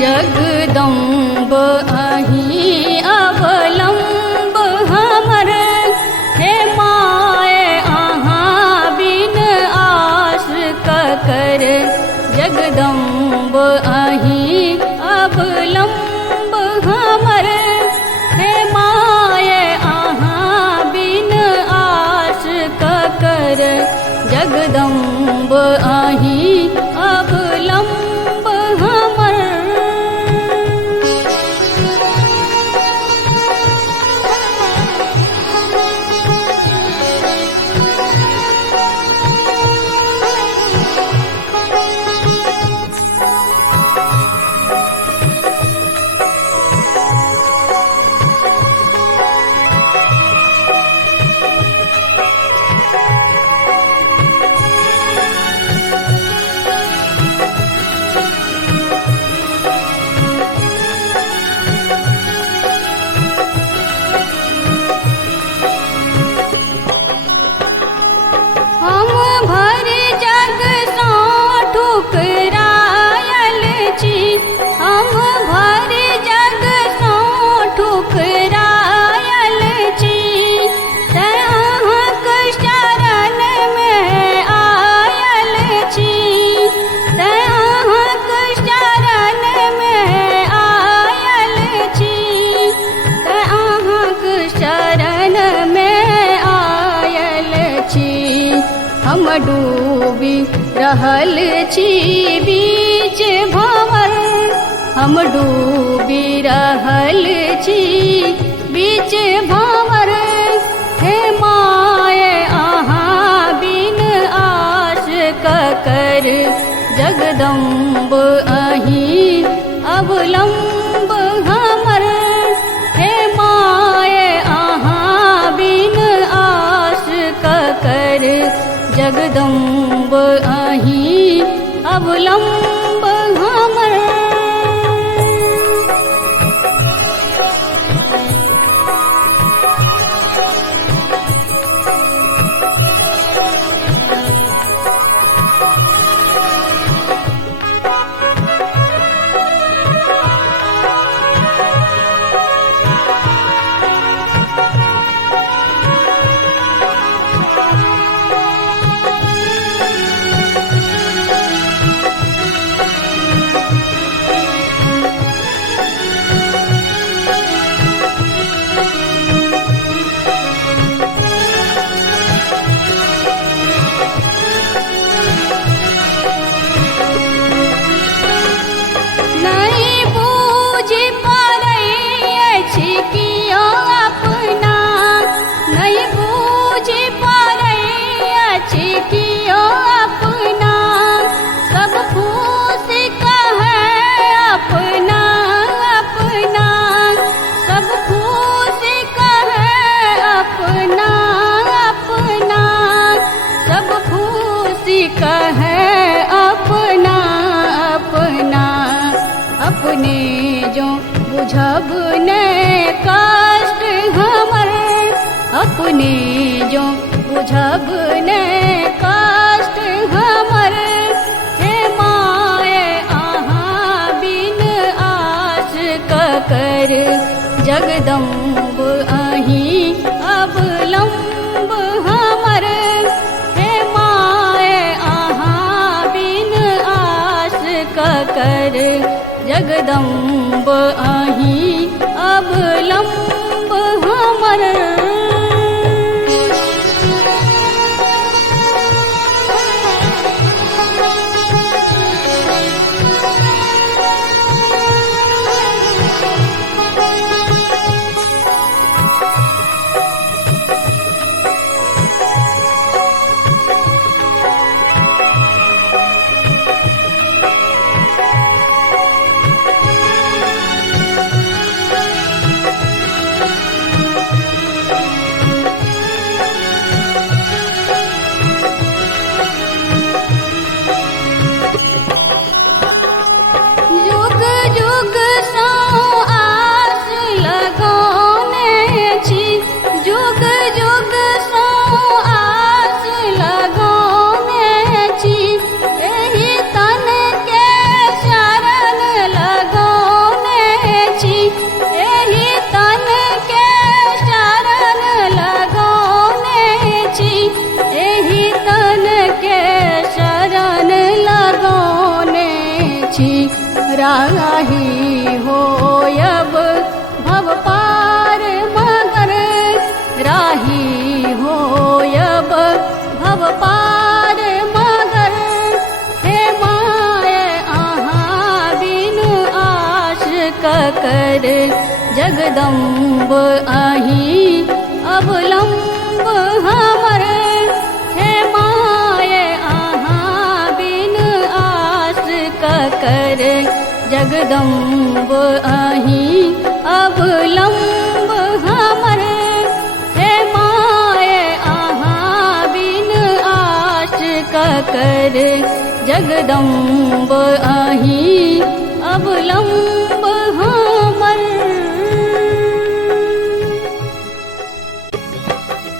जगदम्ब अहीं अवलंब हमर, हे माय अहाँ बिन आस ककर। जगदम्ब अहीं अवलंब हमर, हे माय अहाँ बिन आस ककर। जगदम्ब अहीं अवलंब हमर। हम डूबी रहल छी बीच भंवर, हम डूबी रहल छी बीच भंवर। हे माय अहाँ बिन आस ककर। जगदम्ब अहीं अवलंब हमर, हे माय अहाँ बिन आस ककर। जगदम्ब अहीं अवलंब हमर। अपने जो बुझब ने कष्ट हमर, अपने जो बुझब ने कष्ट हमर। हे माय अहाँ बिन आस ककर। जगदम्ब अहीं अवलंब हमर, हे माय अहाँ बिन आस ककर। जगदम्ब अहीं अवलंब हमर। छी राही होयब भव पार मगर राही होयब भव पार मगर हे माय अहाँ बिनु आश ककर जगदम्ब अहीं अवलंब हमर हे माय अहाँ बिन आस ककर जगदम्ब अहीं अवलंब हमर हे माय अहाँ बिन आस ककर जगदम्ब अहीं अवलंब